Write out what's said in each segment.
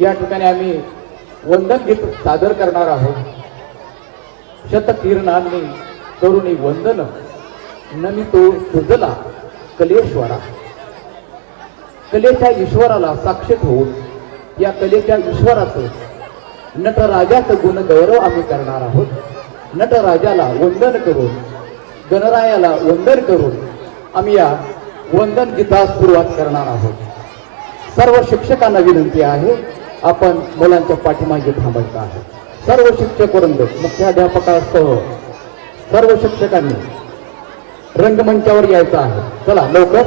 या ठिकाणी आम्ही वंदन गीत सादर करणार आहोत. शतकिरणांनी करुणी वंदन नमितो सुजला कलेश्वरा. कलेच्या ईश्वराला साक्ष ठेवून या कलेच्या ईश्वराचं नटराजाचं गुण गौरव आम्ही करणार आहोत. नटराजाला वंदन करून गणरायाला वंदन करून आम्ही या वंदन गीतास सुरुवात करणार आहोत. सर्व शिक्षकांना विनंती आहे, आपण मुलांच्या पाठीमागे थांबायचं आहे. सर्व शिक्षक वृंद मुख्याध्यापकासह सर्व शिक्षकांनी रंगमंचावर यायचं आहे. चला लवकर.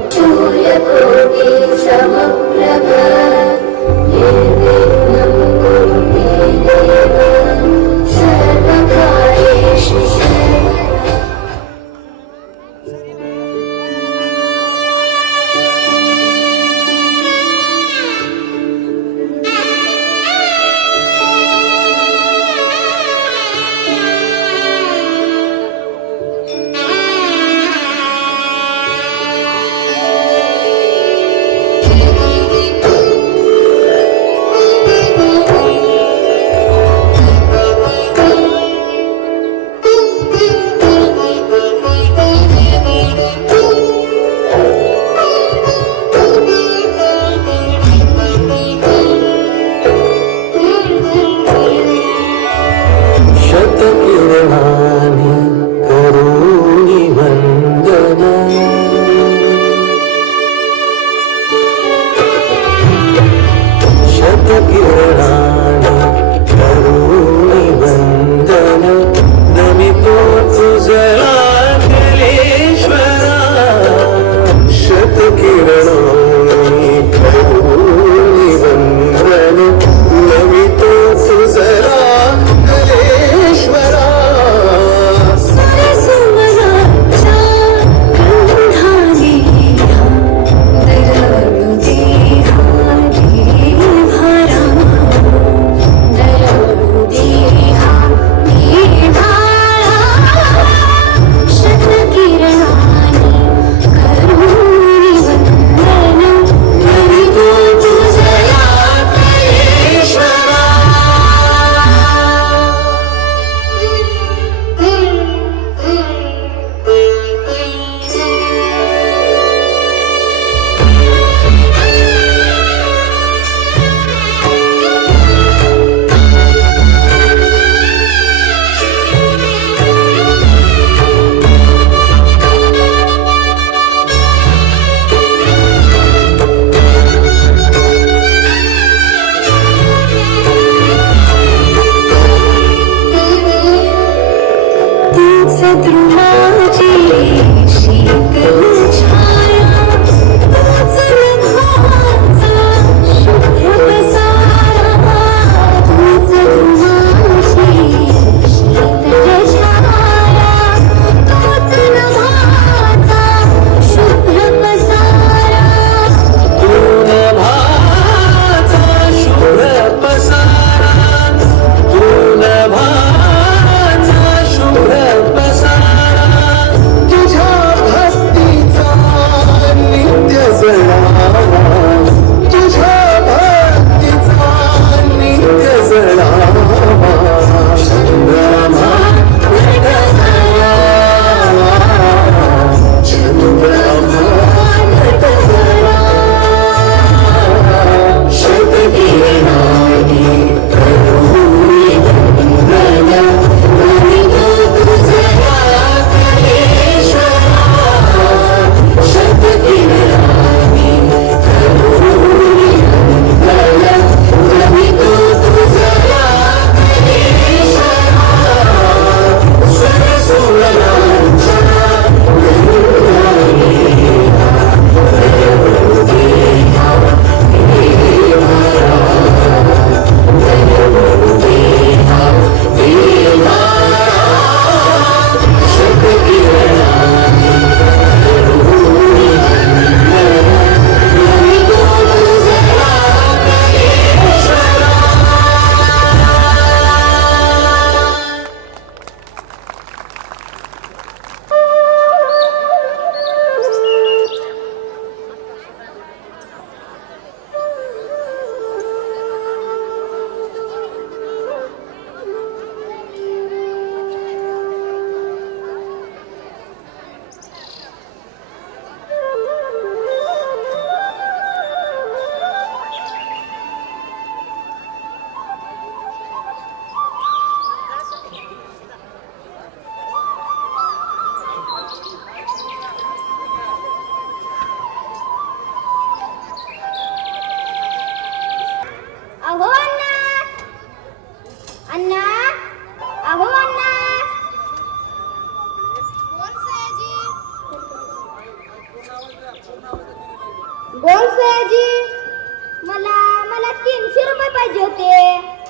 तुझ्या भक्तीचा बोल सयाजी. मला मला 300 रुपये पाहिजे होते.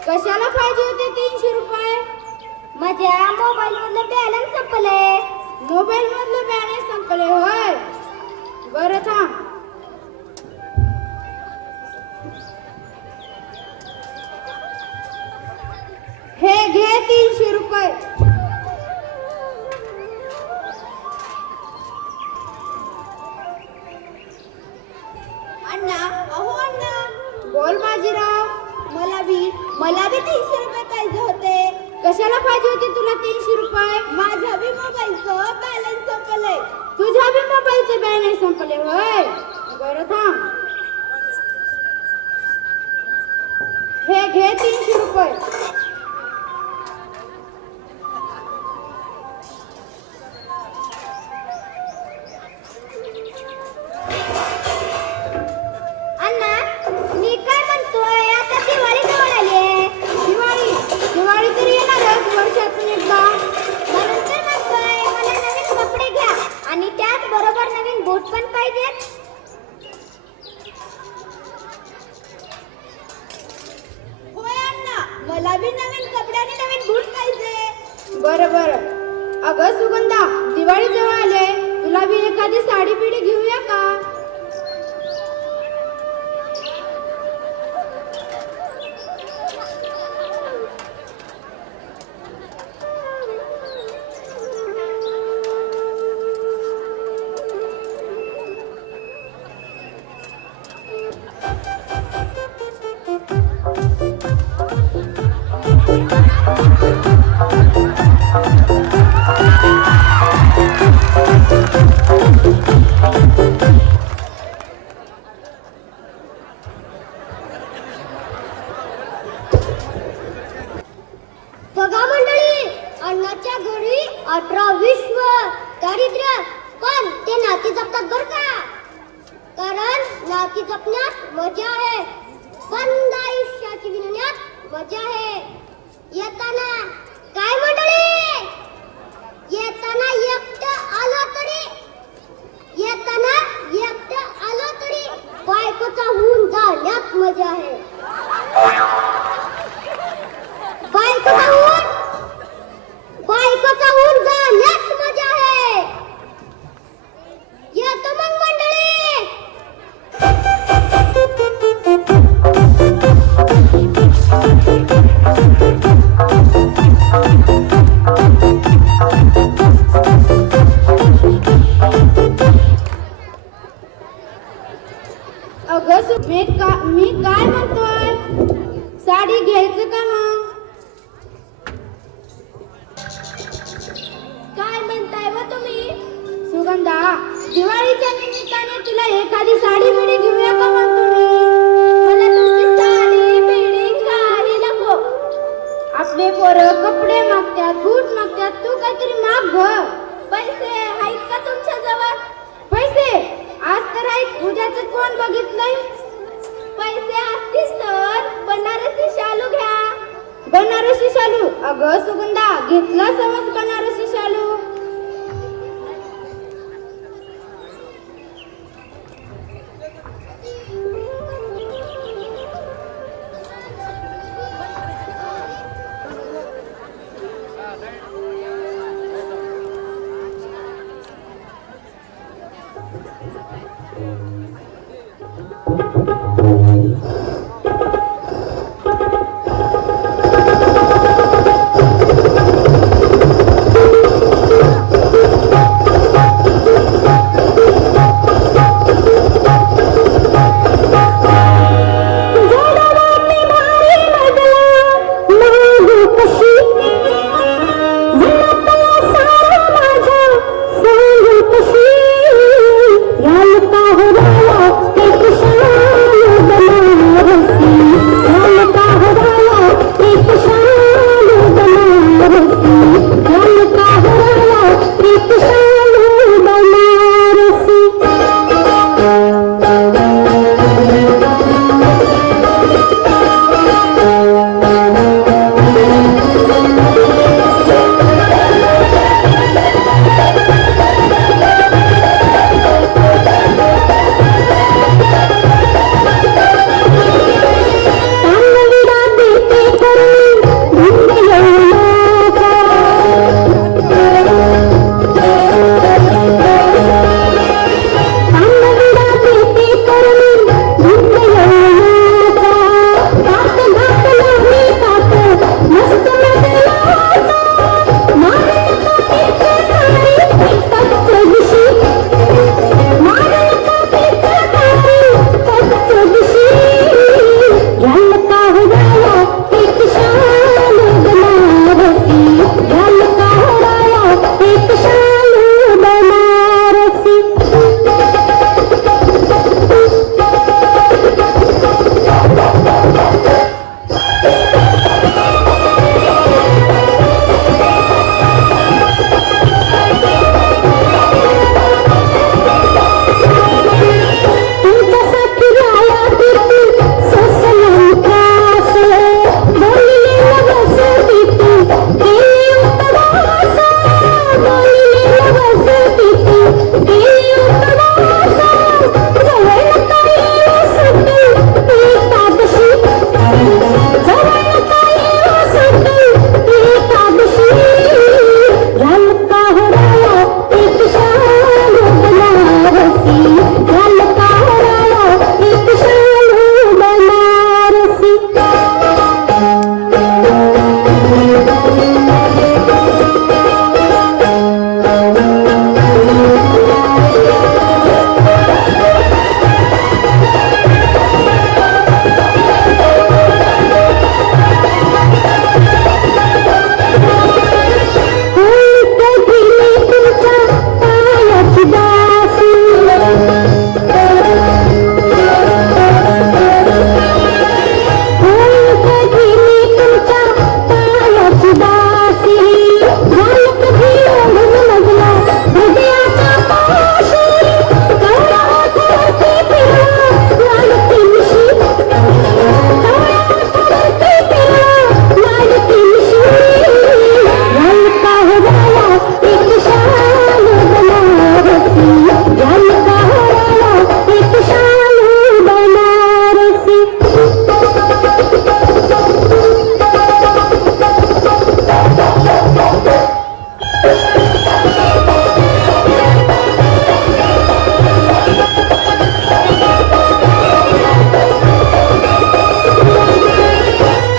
कशाला पाहिजे होते 300 रुपये? माझ्या मोबाईल मधलं बॅलन्स संपलंय. मोबाईल मधलं बॅलन्स संपले होय. बरं थांब. हे घे 300 रुपये. अण्णा, अहो अण्णा. बोल बाजीराव. मला बी 300 रुपये पाहिजे होते. कशाला पाहिजे होती तुला 300 रुपये? माझ्या बी मोबाईलचं बॅलन्स संपलंय. तुझ्या बी मोबाईलचे बॅलन्स संपले होय. बरं थांब. हे घे 300 रुपये. अण्णा, मी काय म्हणतोय, आता दिवाळी जवळ आली आहे. दिवाळी तरी येणारच वर्षातून एकदा. म्हणून तर म्हणतोय, मला नवीन कपडे घ्या आणि त्याच बरोबर नवीन बूट पण पाहिजेत. होय अण्णा, मला बी नवीन कपडे आणि नवीन बूट पाहिजे. बरं बरं. अगं सुगंधा, दिवाळी जवळ आले, तुला बी एखादी साडी पिढी घेऊया का? बघा मंडळी, अण्णाच्या घरी 18 विश्व दारिद्र्य, पण ते नाती जपतात बर का. कारण नाती जपण्यात मजा आहे, बंद आयुष्याची विणण्यात मजा आहे. येताना काय मंडळी, येताना एकटं आलो तरी बायकोचा होऊन जाण्यात मजा आहे. बायकोचा होऊन जाण्यात मजा आहे. येतो मग मंडळी. अगं मी काय म्हणतोय, साडी घ्यायचं का मग? काय म्हणताय व तुम्ही? सुगंधा, दिवाळीच्या निमित्ताने तुला एखादी साडी बिडी घेऊया का म्हणतो मी? मला तुमची साडी बिडी काही नको. आपले पोरं कपडे मागतात, बूट मागतात, तू काहीतरी माग ग. पैसे आहेत का तुमच्या जवळ? पैसे आज तर आहेत, उद्याचं कोण बघितलंय? पैसे असतील तर बनारसी शालू घ्या. बनारसी शालू? अगं सुगंधा, घेतला समज बनारसी शालू.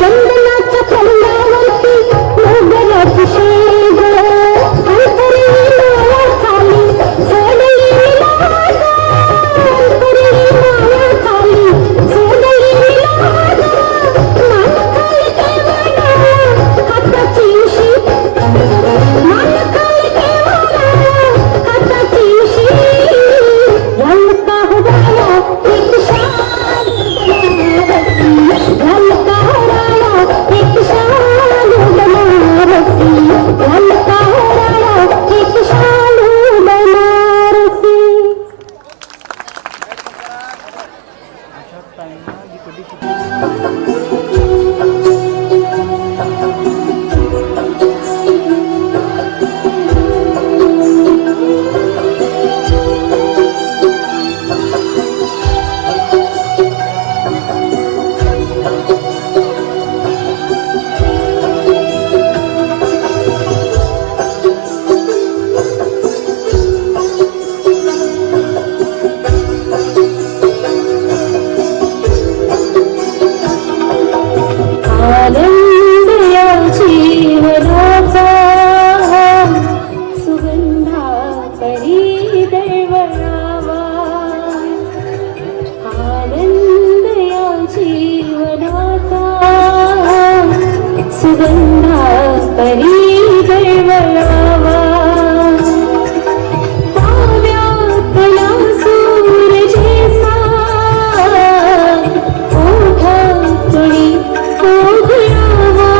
चंदनाच्या फुलावरती मोगऱ्याची शेग, अंतरी माळाखाली सोडली लाज, अंतरी माळाखाली सोडली लाज. मानखाली केवळा हाताची उशी, मानखाली केवळा हाताची उशी. ललका हुडाया एक शाल बनारसी, ललका हुडाया एक शाल बनारसी, ललका हुडाया एक शाल बनारसी. आनंद या जीवनाचा सुगंधा परी दळवळावा. आनंद या जीवनाचा सुगंधा परी दळवळावा. पाव्यातला सूरजेसा ओठातुनी ओघळावा.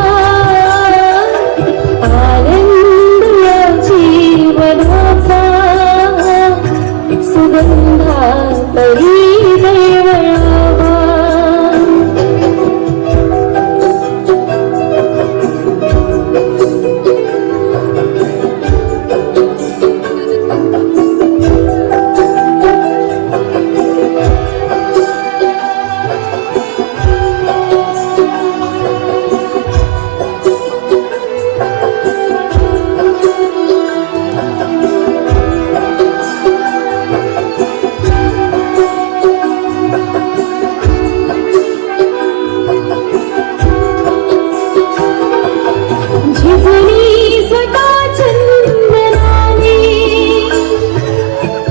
आनंद या जीवनाचा सुगंधा परी दळवळावा. झिजली स्वतः चंदनाने,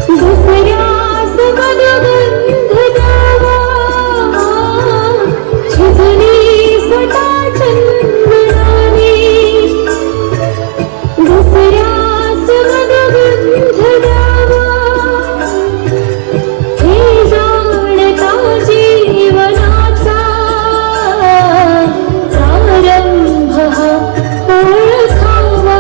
दुसऱ्यास मधुगंध द्यावा. झिजली स्वतः चंदनाने, दुसऱ्यास मधुगंध द्यावा. हे जाणता जीवनाचा प्रारंभ हा ओळखावा.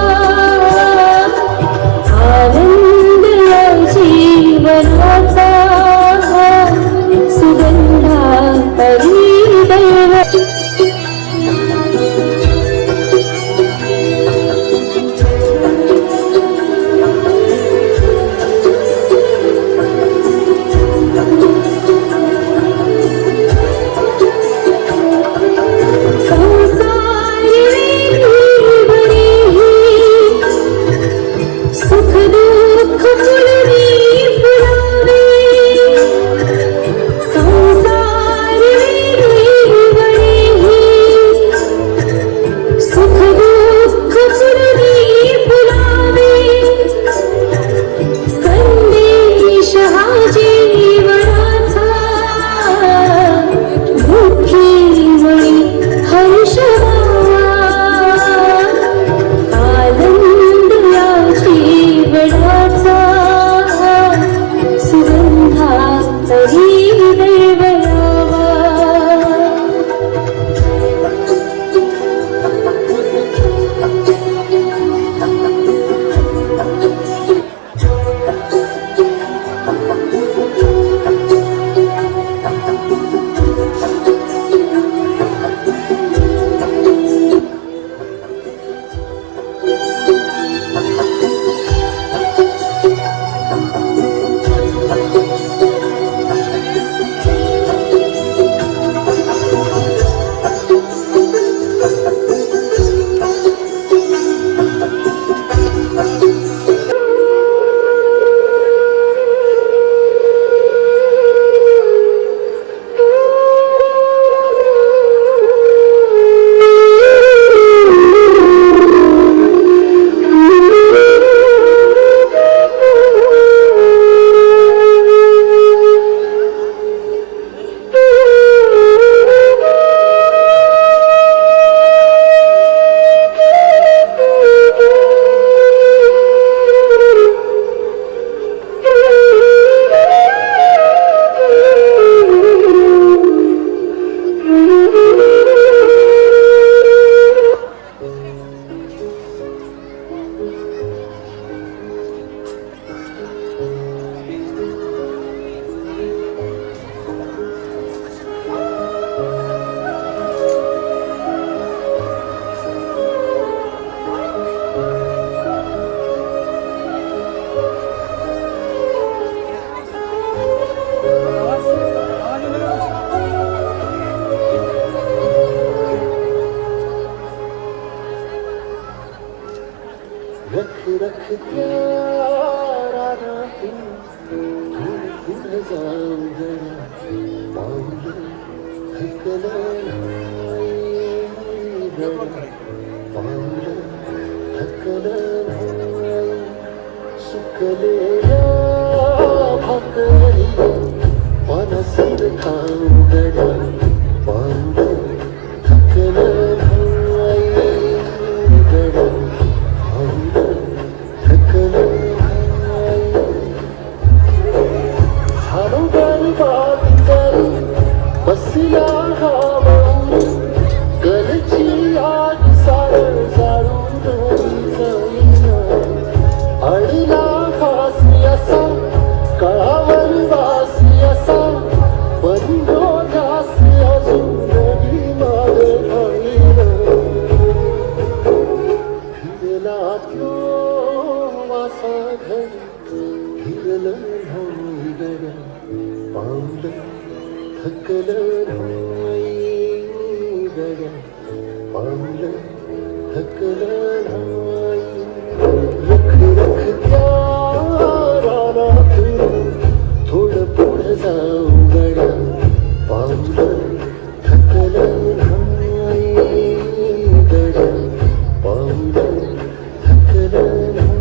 रख रख त्या रानातून थोडं पुढं जाऊ जरा पाऊलं थकलं नाही गड्या पाऊलं थकलं नाही सुकलेल्या भाकरी मनसर खाऊ गड्या पाऊलं थकलं नाही गड्या पाऊलं थकलं नाही झालो बरबाद करू बसला हा मौन गलची आग सारं जाळून जाईना अडला फासी असा कळावर वासी असा बंदो ध्यासी अजून नवी माग घालीना फिरला तो वासा घरी फिरलं नाही गड्या पाऊलं थकलं नाही गड्या पाऊलं थकलं नाही रख रख त्या रानातून थोडं पुढं जाऊ गड्या पाऊलं थकलं नाही गड्या पाऊलं थकलं नाही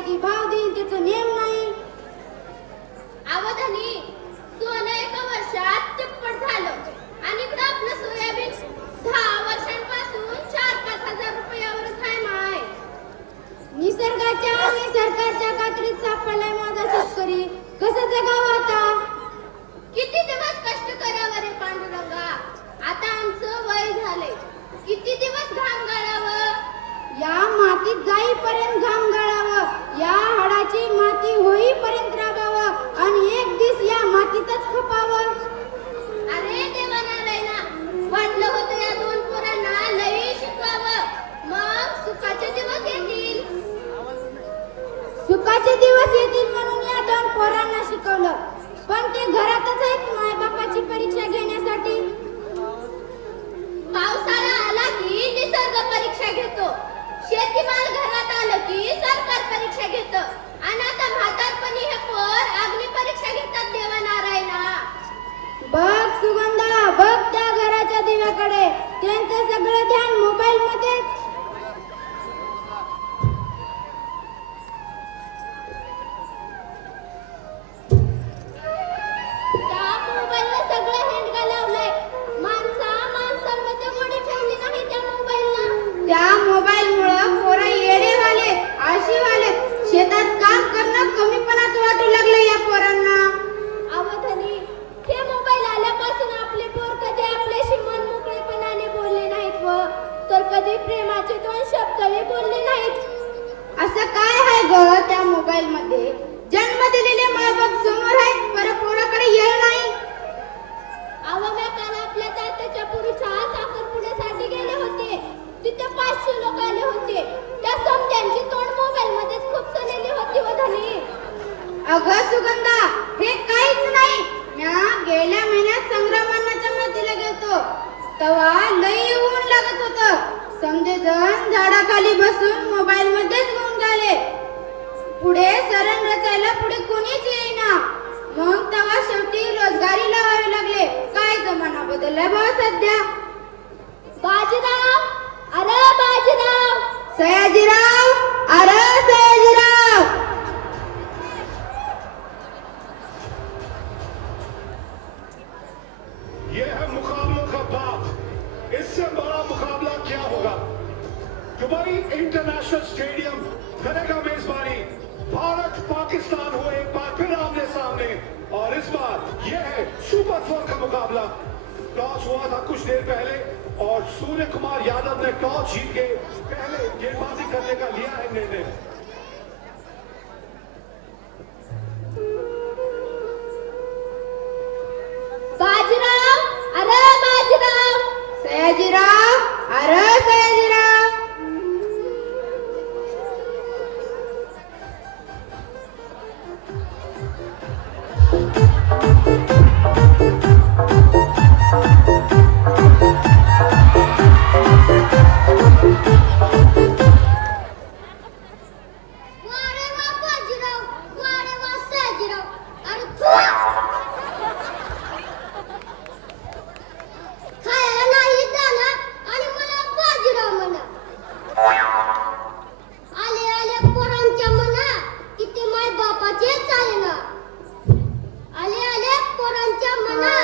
कधी भाव देईल त्याचा नेम नाही. अवधानी सोनं एका वर्षात तिप्पट झालं आणि इकडं आपलं सोयाबीन 10 वर्षांपासून 4-5 हजार रुपयावरच आहे माय. निसर्गाच्या आणि सरकारच्या कात्रीत सापडलाय माझा शेतकरी. कसं जगावं आता? किती दिवस कष्ट करावं रे पांडुरंगा. आता आमचं वय झालंय. किती दिवस घाम गाळावं. या मातीत जाईपर्यंत घाम गाळावं, या हाडाची माती होईपर्यंत राबावं आणि एक दिस या मातीतच खपावं. अरे देवानारायणा, वाटलं होतं या 2 पोरांना लई शिकवावं, मग सुखाचे दिवस येतील. सुखाचे दिवस येतील म्हणून या 2 पोरांना शिकवलं, पण ते घरातच आहेत मायबापाची परीक्षा घेण्यासाठी. पावसाळा आला की निसर्ग परीक्षा घेतो, शेतीमाल घरात आलं की सरकार परीक्षा घेतं आणि आता म्हातारपणी हे पोर अग्नी परीक्षा घेतात देवानारायणा. बघ सुगंधा, बघ त्या घराच्या दिव्याकडे. त्यांचं सगळं ध्यान मोबाईल मध्येच. त्या मोबाईलला सगळं हेंडगा लावलंय. माणसांमध्ये गोडी ठेवली नाही त्या मोबाईलला. त्या मोबाईलमुळं पोरं येडे झाले, आळशी झाले. शेतात काम करणं कमीपणाचं वाटू लागलं या पोरांना. अवधानी, हे मोबाईल आल्यापासून आपले पोर कधी आपल्याशी मन मोकळेपणाने बोलले नाहीत व तर कधी प्रेमाचे 2 शब्दही बोलले नाहीत. असं काय आहे ग त्या मोबाईल मध्ये? जन्म दिलेले मायबाप समोर आहेत, पर पोराकडे येळ नाही. अवघ्या काल आपल्या तात्याच्या पुरीच्या साखरपुड्यासाठी गेले होते. तिथे 500 लोक आले होते. त्या समध्यांची तोंड मोबाईल मध्येच खूप चलेली होती वधानी. अगं सुगंधा, हे काहीच नाही. म्या गेल्या महिन्यात संग्रामांच्या मतीला गेलतो, तेव्हा लई ऊन लागत होतं. समजे जण झाडाखाली बसून मोबाईल मध्येच गुंग झाले. पुढे सरण रचायला पुढे कोणीच येईना. मग तेव्हा शेवटी रोजगारी लावावे लागले. काय जमाना बदललाय बा सध्या. बाजीराव, अरे बाजीराव. सयाजीराव, अरे सयाजीराव. ये है मुकाबलों का बाप. इससे बड़ा मुकाबला क्या होगा. दुबई इंटरनेशनल स्टेडियम करेगा मेजबानी. भारत पाकिस्तान हुए एक बार फिर आमने सामने और इस बार ये है सुपर 4 का मुकाबला. टॉस हुआ था कुछ देर पहले और सूर्य कुमार यादव ने टॉस जीत के पहले गेंदबाजी करने का लिया है निर्णय. बाजीराव, अरे बाजीराव. सयाजीराव, अरे सयाजीराव. वारे वा बाजीराव, वारे वा सयाजीराव. अरे तू खायला नाही दाना आणि मला बाजीराव म्हणा. आले आले पोरांच्या मना किती माय बापाचे चालेना. आले आले पोरांच्या मना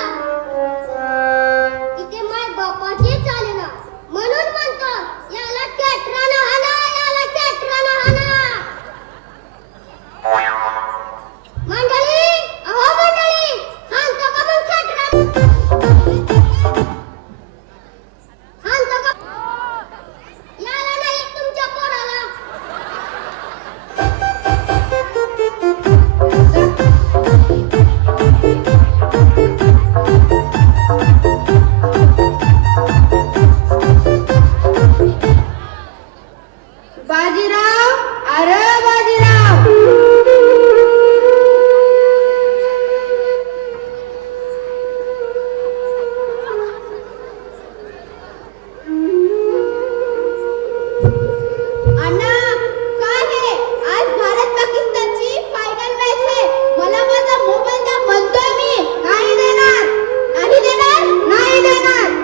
किती माय बापाचे चालेना. म्हणून म्हणतो याला ट्रॅक्टरानं हाणा, याला ट्रॅक्टरानं हाणा. मंडळी, अहो मंडळी, हाणतो का मग ट्रॅक्टरानं? हाणतो का? याला नाही तुमच्या पोराला. बाजीराव, अरे बाजीराव. अण्णा, काय हे? आज भारत पाकिस्तानची फायनल मॅच आहे. मला माझा मोबाईल द्या म्हणतोय मी. नाही देणार, नाही देणार, नाही देणार.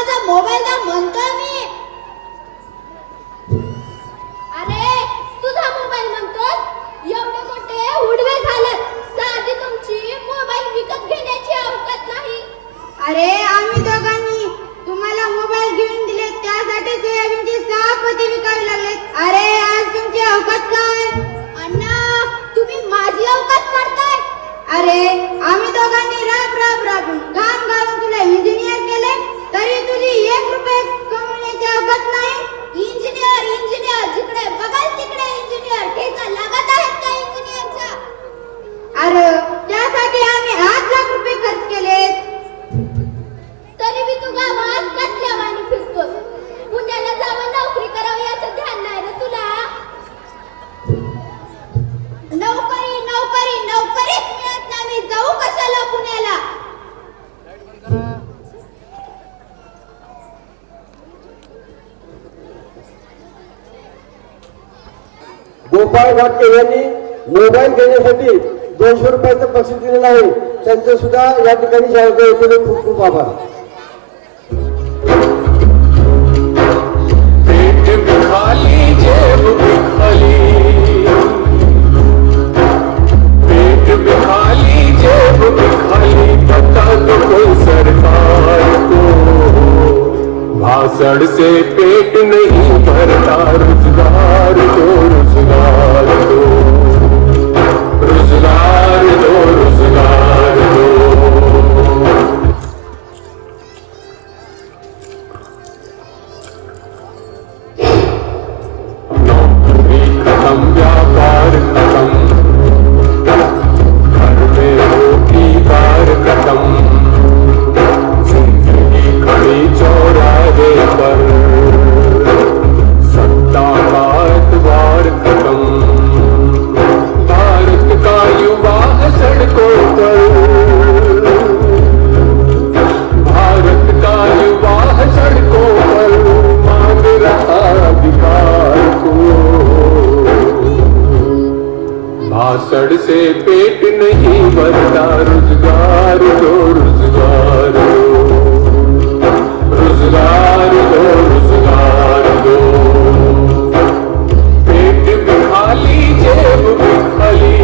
माझा मोबाईल द्या म्हणतोय मी. अरे तुझा मोबाईल म्हणतोस? एवढे मोठे उडवे घालत साधी तुमची मोबाईल विकत घेण्याची अवकात नाही. अरे आम्ही दोघांनी तुम्हाला मोबाईल घेऊन दिले त्यासाठी सोयाबीनची 6 पोती विकावी लागलेत. अरे आज तुमची अवकात काय? अण्णा तुम्ही माझी अवकात करताय. अरे आम्ही दोघांनी राबून घाम घालून तुला इंजिनियर केले तरी तुझी 1 रुपये कमवण्याची अवकात नाही. इंजिनियर जिकडे बघाल तिकडे इंजिनियर. ठेका लागत आहेत त्या इंजिनियरच्या. अरे त्यासाठी आम्ही 8 लाख रुपये खर्च केलेत. तरी मी तू गावात कटल्यावानी फिरतोस. पुण्याला जावं नोकरी करावं याचं ध्यान नाही रे तुला. नोकरीच मिळत नाही. मी जाऊ कशाला पुण्याला? गोपाळ घाटके यांनी मोबाईल घेण्यासाठी 200 रुपयाचं बक्षीस दिलेलं आहे. त्यांचं सुद्धा या ठिकाणी शाळेच्या वतीने खूप खूप आभार. पेट भी खाली जेब भी खाली, पेट भी खाली जेब भी खाली, पता तो कोई सरकार को भाषण से पेट नहीं भरता. रोजगार दो रोजगार दो, रोजगार दो रोजगार दो. नौकरी खत्म, व्यापार खत्म, घर में रोटी दार खत्म, जिंदगी खड़ी चौराहे पर, सत्ता का एतबार खत्म. भारत का युवा है सड़कों पर, भारत का युवा है सड़कों पर, मांग रहा अधिकार को. भाषण से पेट नहीं भरता. रोजगार दो रोजगार दो, रोजगार दो रोजगार दो. पेट भी खाली जेब भी खाली,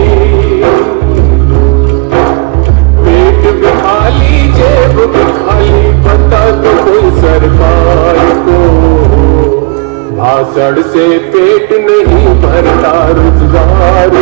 पेट भी खाली जेब भी खाली, पता तो कोई सरकार को भाषण से पेट नहीं भरता. रोजगार